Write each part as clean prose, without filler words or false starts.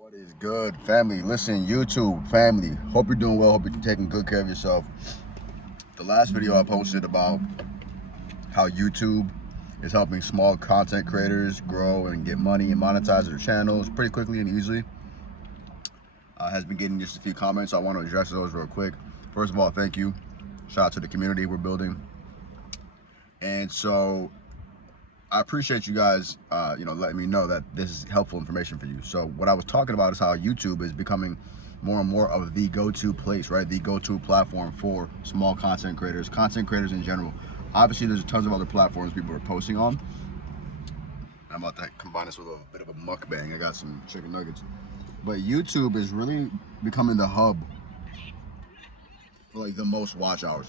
What is good, family? Listen, YouTube family. Hope you're doing well. Hope you're taking good care of yourself. The last video I posted about how YouTube is helping small content creators grow and get money and monetize their channels pretty quickly and easily has been getting just a few comments. So I want to address those real quick. First of all, thank you. Shout out to the community we're building. And so I appreciate you guys, letting me know that this is helpful information for you. So what I was talking about is how YouTube is becoming more and more of the go-to place, right? The go-to platform for small content creators in general. Obviously, there's tons of other platforms people are posting on. I'm about to combine this with a bit of a mukbang. I got some chicken nuggets. But YouTube is really becoming the hub for like the most watch hours.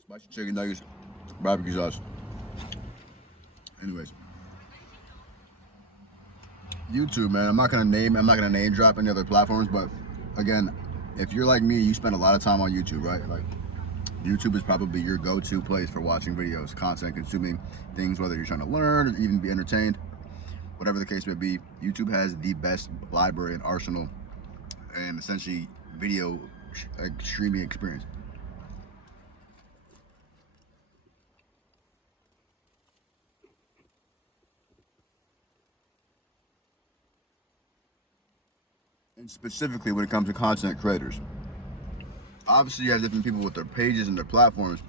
Spicy chicken nuggets, barbecue sauce. Anyways, YouTube, man. I'm not gonna name drop any other platforms, but again, if you're like me, you spend a lot of time on YouTube, right? Like, YouTube is probably your go-to place for watching videos, content, consuming things, whether you're trying to learn or even be entertained, whatever the case may be. YouTube has the best library and arsenal, and essentially video streaming experience. And specifically when it comes to content creators. Obviously, you have different people with their pages and their platforms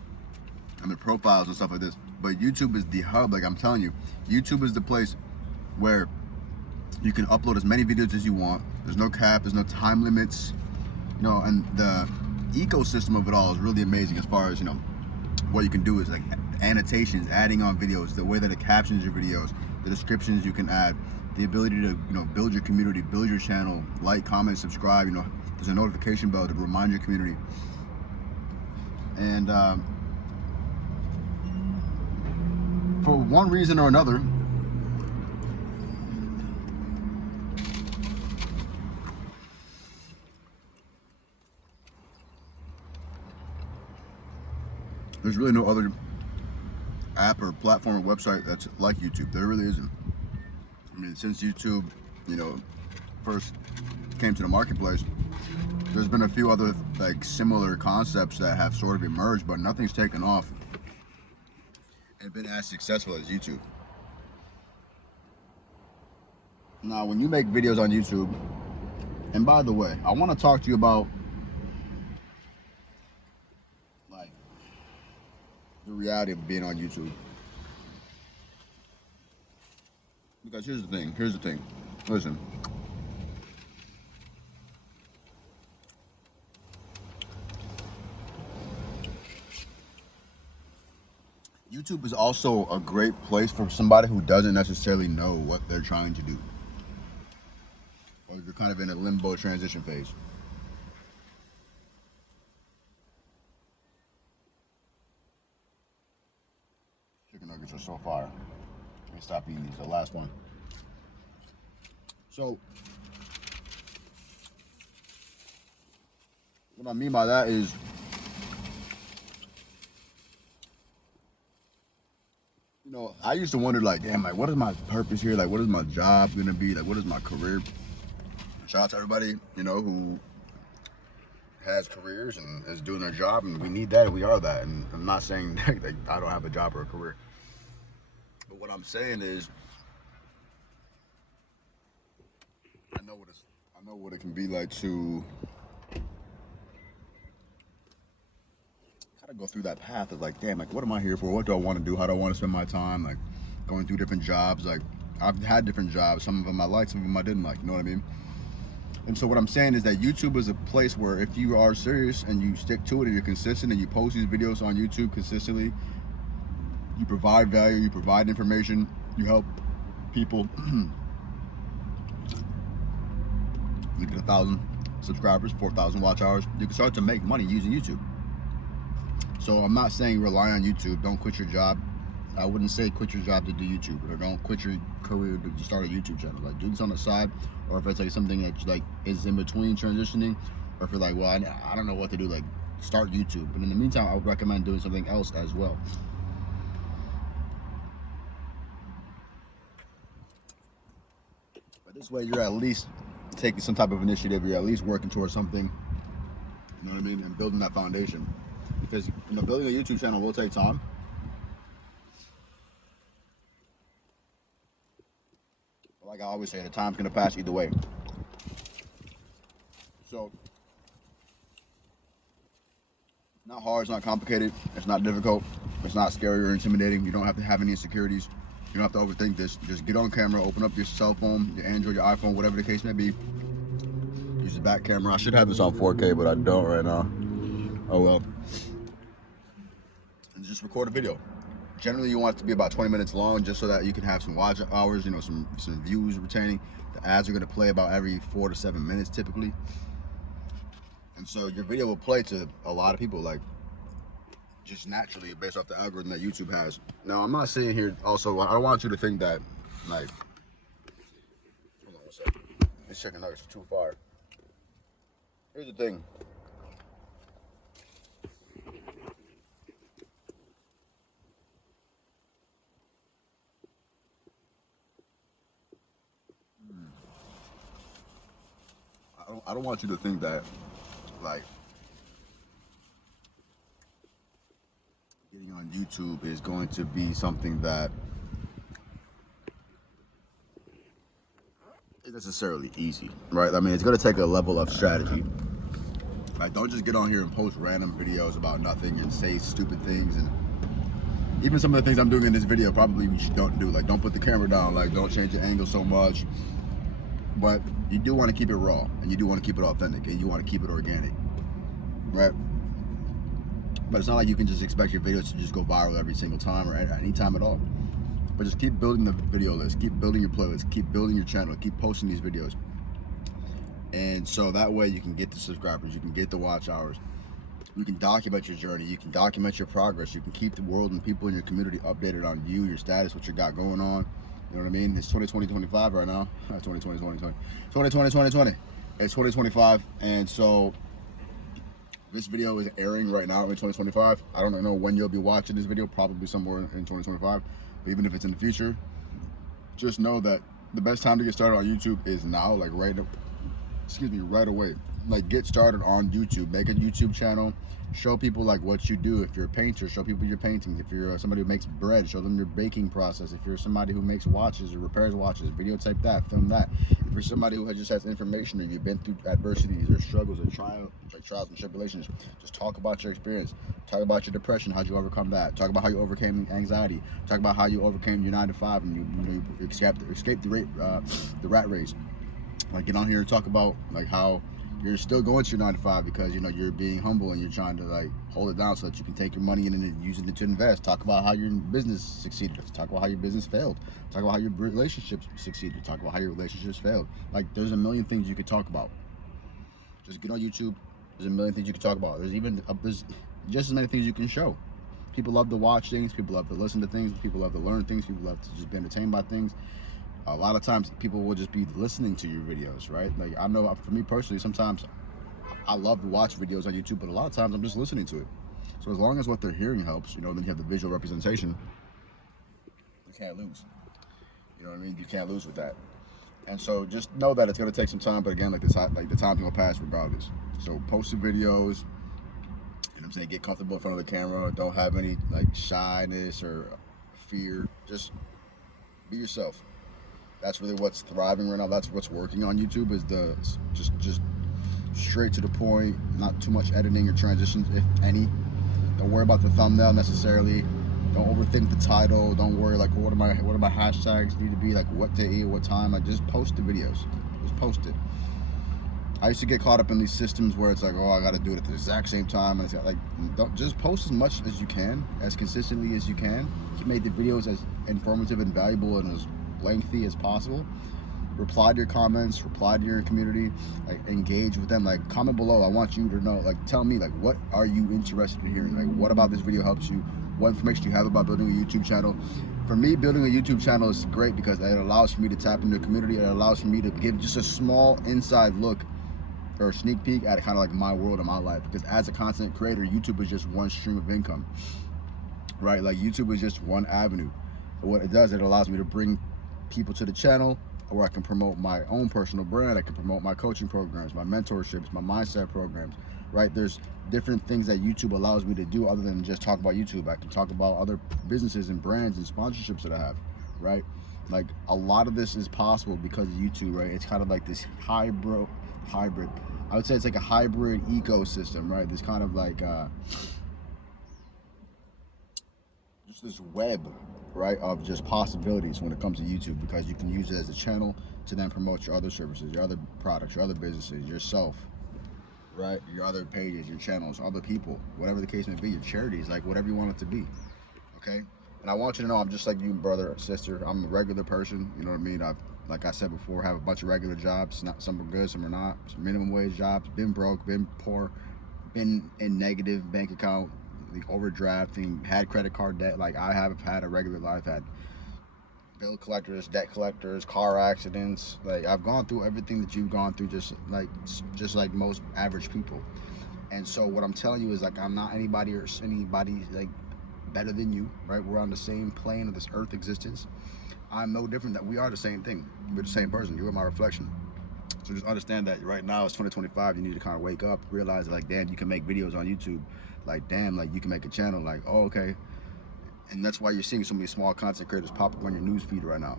and their profiles and stuff like this, but YouTube is the hub. Like I'm telling you, YouTube is the place where you can upload as many videos as you want. There's no cap, there's no time limits, and the ecosystem of it all is really amazing as far as, what you can do is like annotations, adding on videos, the way that it captions your videos, the descriptions you can add, the ability to, build your community, build your channel, like, comment, subscribe, there's a notification bell to remind your community. And for one reason or another, there's really no other app or platform or website that's like YouTube. There really isn't. I mean, since YouTube, first came to the marketplace, there's been a few other like similar concepts that have sort of emerged, but nothing's taken off and been as successful as YouTube. Now, when you make videos on YouTube, and by the way, I want to talk to you about like the reality of being on YouTube. Because here's the thing. Listen. YouTube is also a great place for somebody who doesn't necessarily know what they're trying to do. Or you're kind of in a limbo transition phase. Chicken nuggets are so fire. Let me stop eating these. The last one. So, what I mean by that is, I used to wonder, like, damn, like, what is my purpose here? Like, what is my job gonna be? Like, what is my career? Shout out to everybody, who has careers and is doing their job, and we need that, and we are that. And I'm not saying that I don't have a job or a career, but what I'm saying is, I know what it can be like to kind of go through that path of like, damn, like, what am I here for? What do I want to do? How do I want to spend my time? Like, going through different jobs. Like, I've had different jobs. Some of them I liked, some of them I didn't like. You know what I mean? And so what I'm saying is that YouTube is a place where if you are serious and you stick to it and you're consistent and you post these videos on YouTube consistently, you provide value, you provide information, you help people. You get 1,000 subscribers, 4,000 watch hours. You can start to make money using YouTube. So I'm not saying rely on YouTube. Don't quit your job. I wouldn't say quit your job to do YouTube, or don't quit your career to start a YouTube channel. Like, do this on the side, or if it's like something that like is in between transitioning, or if you're like, well, I don't know what to do. Like, start YouTube. But in the meantime, I would recommend doing something else as well. But this way, you're at least taking some type of initiative. You're at least working towards something. You know what I mean? And building that foundation. Because building a YouTube channel will take time. But like I always say, the time's gonna pass either way. So it's not hard, it's not complicated, it's not difficult, it's not scary or intimidating. You don't have to have any insecurities. You don't have to overthink this. Just get on camera, open up your cell phone, your Android, your iPhone, whatever the case may be. Use the back camera. I should have this on 4K, but I don't right now. Oh well. And just record a video. Generally, you want it to be about 20 minutes long, just so that you can have some watch hours, some views retaining. The ads are going to play about every 4 to 7 minutes typically. And so your video will play to a lot of people, like just naturally based off the algorithm that YouTube has. Now, I'm not saying here also, I don't want you to think that, like, hold on one second. This chicken nuggets are too far. Here's the thing. I don't want you to think that, like, getting on YouTube is going to be something that isn't necessarily easy, right? I mean, it's going to take a level of strategy. Like, don't just get on here and post random videos about nothing and say stupid things. And even some of the things I'm doing in this video probably you don't do. Like, don't put the camera down. Like, don't change the angle so much. But you do want to keep it raw, and you do want to keep it authentic, and you want to keep it organic, right? But it's not like you can just expect your videos to just go viral every single time or at any time at all. But just keep building the video list, keep building your playlist, keep building your channel, keep posting these videos. And so that way you can get the subscribers, you can get the watch hours, you can document your journey, you can document your progress, you can keep the world and people in your community updated on you, your status, what you got going on. You know what I mean? It's 2020-25 right now. 2020. It's 2025, and so this video is airing right now in 2025. I don't know when you'll be watching this video, probably somewhere in 2025. But even if it's in the future, just know that the best time to get started on YouTube is now, like right away. Like, get started on YouTube, make a YouTube channel, show people like what you do. If you're a painter, show people your paintings. If you're somebody who makes bread, show them your baking process. If you're somebody who makes watches or repairs watches, videotape that, film that. If you're somebody who just has information, or you've been through adversities or struggles or trials and tribulations, just talk about your experience. Talk about your depression, how'd you overcome that. Talk about how you overcame anxiety. Talk about how you overcame your 9 to 5 and you escaped the rat race. Like, get on here and talk about like how you're still going to your 9 to 5 because you're being humble and you're trying to like hold it down so that you can take your money and use it to invest. Talk about how your business succeeded. Talk about how your business failed. Talk about how your relationships succeeded. Talk about how your relationships failed. Like, there's a million things you could talk about. Just get on YouTube. There's a million things you can talk about. There's just as many things you can show. People love to watch things. People love to listen to things. People love to learn things. People love to just be entertained by things. A lot of times people will just be listening to your videos, right? Like, I know for me personally, sometimes I love to watch videos on YouTube, but a lot of times I'm just listening to it. So as long as what they're hearing helps, then you have the visual representation, you can't lose. You know what I mean? You can't lose with that. And so just know that it's going to take some time, but again, the time's going to pass regardless. So post the videos, you know what I'm saying? Get comfortable in front of the camera. Don't have any like shyness or fear. Just be yourself. That's really what's thriving right now. That's what's working on YouTube, is the just straight to the point, not too much editing or transitions, if any. Don't worry about the thumbnail necessarily. Don't overthink the title. Don't worry like what are my hashtags need to be, like what day, what time. Like, just post the videos. Just post it. I used to get caught up in these systems where it's like, oh, I got to do it at the exact same time, and it's like, don't just post as much as you can, as consistently as you can. Just make the videos as informative and valuable and as lengthy as possible. Reply to your comments, reply to your community, like engage with them. Like, comment below. I want you to know, like, tell me, like, what are you interested in hearing? Like, what about this video helps you? What information do you have about building a YouTube channel? For me, building a YouTube channel is great because it allows me to tap into the community. It allows for me to give just a small inside look or a sneak peek at kind of like my world and my life. Because as a content creator, YouTube is just one stream of income, right? Like YouTube is just one avenue. But what it does, it allows me to bring people to the channel where I can promote my own personal brand. I can promote my coaching programs, my mentorships, my mindset programs, right? There's different things that YouTube allows me to do other than just talk about YouTube. I can talk about other businesses and brands and sponsorships that I have, right? Like a lot of this is possible because of YouTube, right? It's kind of like this hybrid. I would say it's like a hybrid ecosystem, right? This kind of like just this web, right, of just possibilities when it comes to YouTube, because you can use it as a channel to then promote your other services, your other products, your other businesses, yourself, right, your other pages, your channels, other people, whatever the case may be, your charities, like whatever you want it to be, okay? And I want you to know I'm just like you, brother or sister. I'm a regular person, you know what I mean? I've, like I said before, have a bunch of regular jobs. Not some are good, some are not. Some minimum wage jobs, been broke, been poor, been in negative bank account, the overdrafting, had credit card debt. Like I have had a regular life, had bill collectors, debt collectors, car accidents. Like I've gone through everything that you've gone through, just like most average people. And so what I'm telling you is like I'm not anybody like better than you, right? We're on the same plane of this earth existence. I'm no different. That we are the same thing. We're the same person. You are my reflection. So just understand that right now it's 2025. You need to kind of wake up, realize that, like, damn, you can make videos on YouTube. Like, damn, like you can make a channel. Like, oh, okay. And that's why you're seeing so many small content creators pop up on your news feed right now,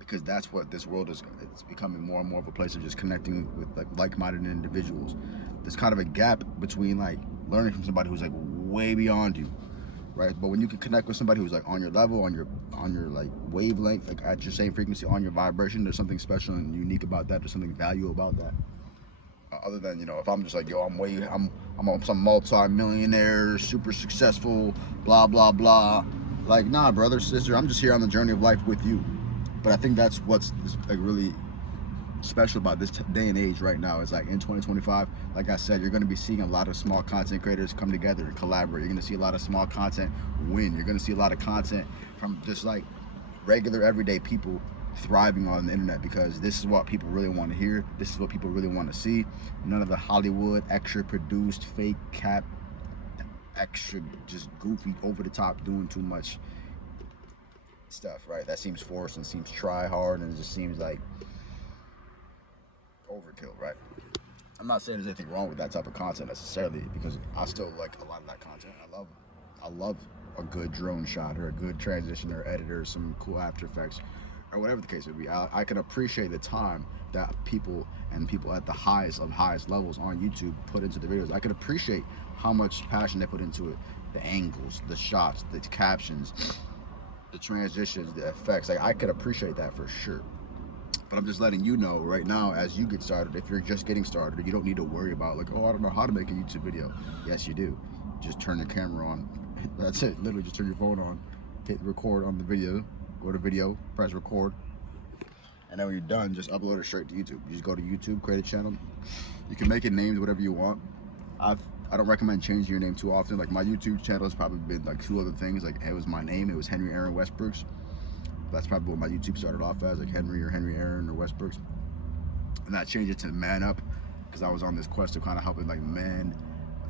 because that's what this world is. It's becoming more and more of a place of just connecting with like-minded individuals. There's kind of a gap between like learning from somebody who's like way beyond you, right? But when you can connect with somebody who's like on your level, on your like wavelength, like at your same frequency, on your vibration, there's something special and unique about that. There's something valuable about that. Other than, you know, if I'm just like, yo, I'm some multi-millionaire, super successful, blah blah blah. Like, nah, brother, sister, I'm just here on the journey of life with you. But I think that's what's like really special about this day and age right now. Is like in 2025, like I said, you're going to be seeing a lot of small content creators come together and collaborate. You're going to see a lot of small content win. You're going to see a lot of content from just like regular everyday people thriving on the internet, because this is what people really want to hear. This is what people really want to see. None of the Hollywood extra produced fake cap, extra just goofy, over the top, doing too much stuff, right? That seems forced and seems try hard, and it just seems like overkill, right? I'm not saying there's anything wrong with that type of content necessarily, because I still like a lot of that content. I love a good drone shot or a good transition or editor or some cool After Effects or whatever the case would be. I can appreciate the time that people at the highest levels on YouTube put into the videos. I can appreciate how much passion they put into it, the angles, the shots, the captions, the transitions, the effects. Like I could appreciate that for sure. But I'm just letting you know right now, as you get started, if you're just getting started, you don't need to worry about like, oh, I don't know how to make a YouTube video. Yes, you do. Just turn the camera on. That's it. Literally just turn your phone on, hit record on the video, go to video, press record, and then when you're done, just upload it straight to YouTube. You just go to YouTube, create a channel. You can make it named whatever you want. I don't recommend changing your name too often. Like my YouTube channel has probably been like 2 other things. Like it was my name, it was Henry Aaron Westbrooks. That's probably what my YouTube started off as, like Henry or Henry Aaron or Westbrooks. And I changed it to Man Up, because I was on this quest of kind of helping like men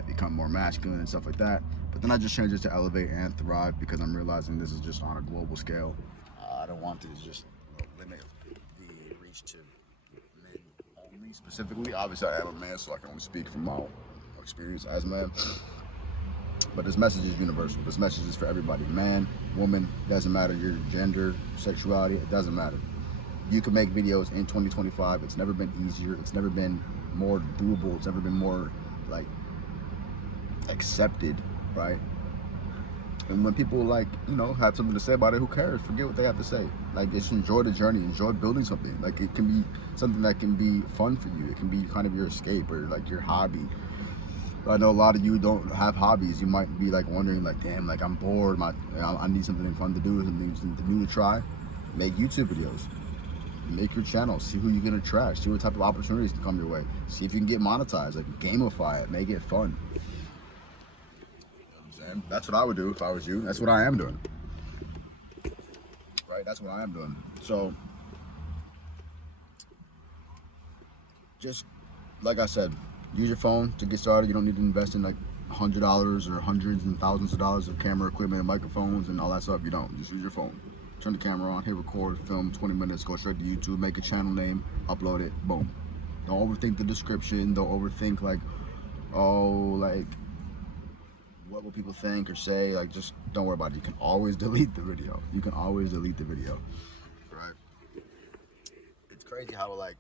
become more masculine and stuff like that. But then I just changed it to Elevate and Thrive, because I'm realizing this is just on a global scale. I don't want to just limit the reach to men only specifically. Obviously I am a man, so I can only speak from my own experience as a man. But this message is universal. This message is for everybody. Man, woman, doesn't matter your gender, sexuality, it doesn't matter. You can make videos in 2025. It's never been easier. It's never been more doable. It's never been more like accepted, right? And when people like, you know, have something to say about it, who cares? Forget what they have to say. Like, just enjoy the journey, enjoy building something. Like, it can be something that can be fun for you. It can be kind of your escape or like your hobby. I know a lot of you don't have hobbies. You might be like wondering, like, damn, like I'm bored. I need something fun to do, something new to try. Make YouTube videos. Make your channel. See who you're gonna attract. See what type of opportunities can come your way. See if you can get monetized. Like, gamify it. Make it fun. You know what I'm saying? That's what I would do if I was you. That's what I am doing. Right? That's what I am doing. So just like I said, use your phone to get started. You don't need to invest in like $100 or hundreds and thousands of dollars of camera equipment and microphones and all that stuff. You don't. Just use your phone. Turn the camera on, hit record, film 20 minutes, go straight to YouTube, make a channel name, upload it, boom. Don't overthink the description. Don't overthink like, oh, like what will people think or say. Like, just don't worry about it. You can always delete the video. You can always delete the video. Right? It's crazy how like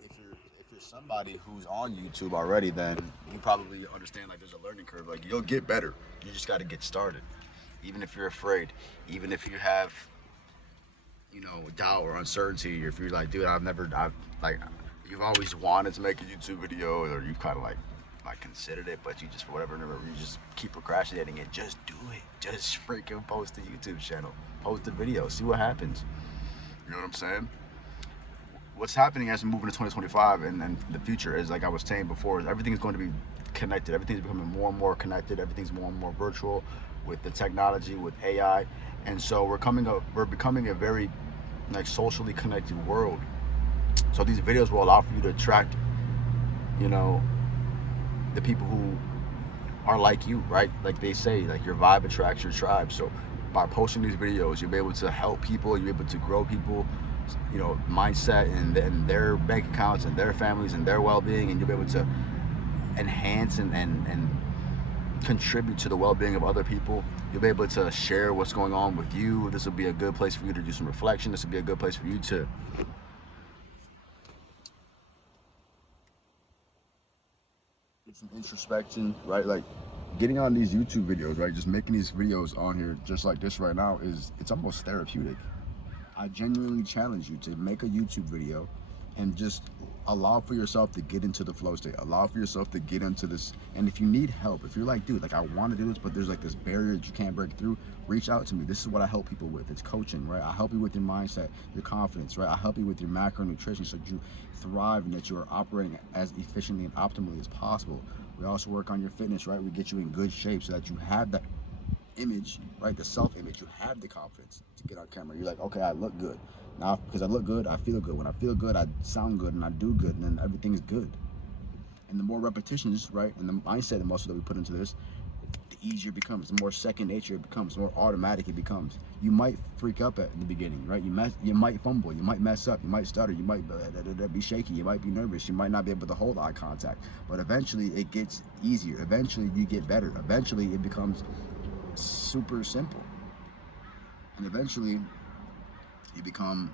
if you're somebody who's on YouTube already, then you probably understand like there's a learning curve. Like you'll get better. You just got to get started. Even if you're afraid, even if you have, doubt or uncertainty, or if you're like, dude, I've like, you've always wanted to make a YouTube video, or you kind of like considered it, but you just for whatever reason you just keep procrastinating it. Just do it. Just freaking post a YouTube channel, post a video, see what happens. You know what I'm saying? What's happening as we move into 2025 and the future is, like I was saying before, is everything is going to be connected. Everything's becoming more and more connected. Everything's more and more virtual with the technology, with AI, and so we're becoming a very like socially connected world. So these videos will allow for you to attract, the people who are like you, right? Like they say, like your vibe attracts your tribe. So by posting these videos, you'll be able to help people. You'll be able to grow people, mindset and their bank accounts and their families and their well-being, and you'll be able to enhance and contribute to the well-being of other people. You'll be able to share what's going on with you. This will be a good place for you to do some reflection. This will be a good place for you to do some introspection, right? Like getting on these YouTube videos, right? Just making these videos on here just like this right now it's almost therapeutic. I genuinely challenge you to make a YouTube video and just allow for yourself to get into the flow state. Allow for yourself to get into this. And if you need help, if you're like, dude, like I want to do this, but there's like this barrier that you can't break through, reach out to me. This is what I help people with. It's coaching, right? I help you with your mindset, your confidence, right? I help you with your macronutrition so that you thrive and that you are operating as efficiently and optimally as possible. We also work on your fitness, right? We get you in good shape so that you have that image, right? The self-image. You have the confidence to get on camera. You're like, okay, I look good. Now, because I look good, I feel good. When I feel good, I sound good and I do good, and then everything's good. And the more repetitions, right, and the mindset and muscle that we put into this, the easier it becomes, the more second nature it becomes, the more automatic it becomes. You might freak up at the beginning, right? You might fumble, you might mess up, you might stutter, you might be shaky, you might be nervous, you might not be able to hold eye contact. But eventually it gets easier. Eventually you get better. Eventually it becomes super simple. And eventually you become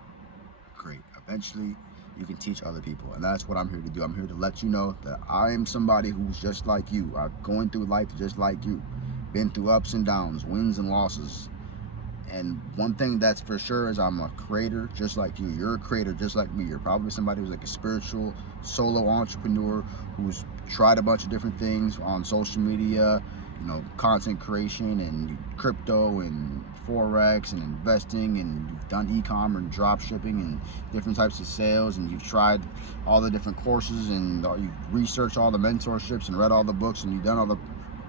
great. Eventually you can teach other people, and that's what I'm here to do. I'm here to let you know that I'm somebody who's just like you. I'm going through life just like you, been through ups and downs, wins and losses. And one thing that's for sure is I'm a creator just like you. You're a creator just like me. You're probably somebody who's like a spiritual solo entrepreneur who's tried a bunch of different things on social media, content creation and crypto and forex and investing, and you've done e-com and drop shipping and different types of sales, and you've tried all the different courses, and you've researched all the mentorships and read all the books, and you've done all the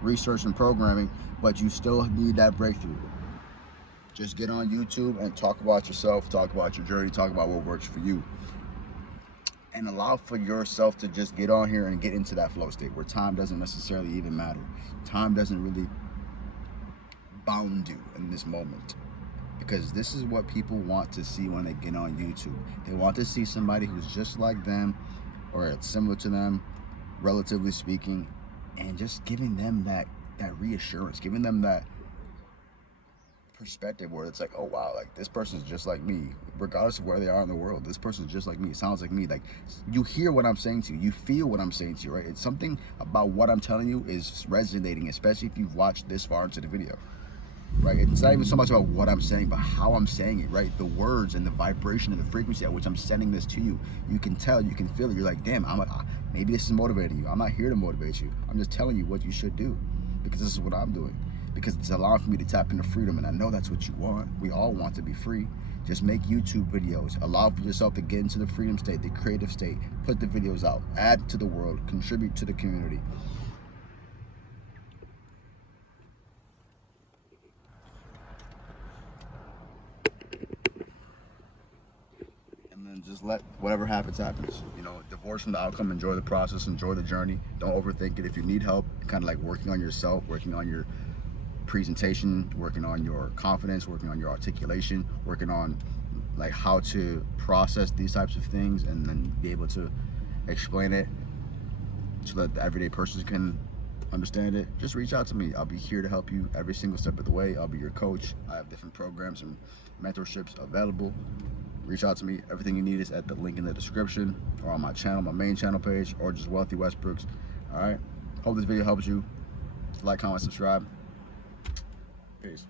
research and programming, but you still need that breakthrough. Just get on YouTube and talk about yourself, talk about your journey, talk about what works for you. And allow for yourself to just get on here and get into that flow state where time doesn't necessarily even matter. Time doesn't really bound you in this moment. Because this is what people want to see when they get on YouTube. They want to see somebody who's just like them or similar to them, relatively speaking, and just giving them that reassurance, giving them that perspective where it's like, oh wow, like this person's just like me, regardless of where they are in the world. This person's just like me, sounds like me. Like you hear what I'm saying to you, you feel what I'm saying to you, right? It's something about what I'm telling you is resonating, especially if you've watched this far into the video, right? It's not even so much about what I'm saying, but how I'm saying it, right? The words and the vibration and the frequency at which I'm sending this to you. You can tell, you can feel it. You're like, damn, maybe this is motivating you. I'm not here to motivate you. I'm just telling you what you should do, because this is what I'm doing. Because it's allowing for me to tap into freedom, and I know that's what you want. We all want to be free. Just make YouTube videos. Allow for yourself to get into the freedom state, the creative state. Put the videos out. Add to the world. Contribute to the community. And then just let whatever happens, happens. You know, divorce from the outcome, enjoy the process, enjoy the journey. Don't overthink it. If you need help, kind of like working on yourself, working on your presentation, working on your confidence, working on your articulation, working on like how to process these types of things and then be able to explain it so that the everyday person can understand it, just reach out to me. I'll be here to help you every single step of the way. I'll be your coach. I have different programs and mentorships available. Reach out to me. Everything you need is at the link in the description or on my channel, my main channel page, or just Wealthy Westbrooks. All right. Hope this video helps you. Like, comment, subscribe. Peace.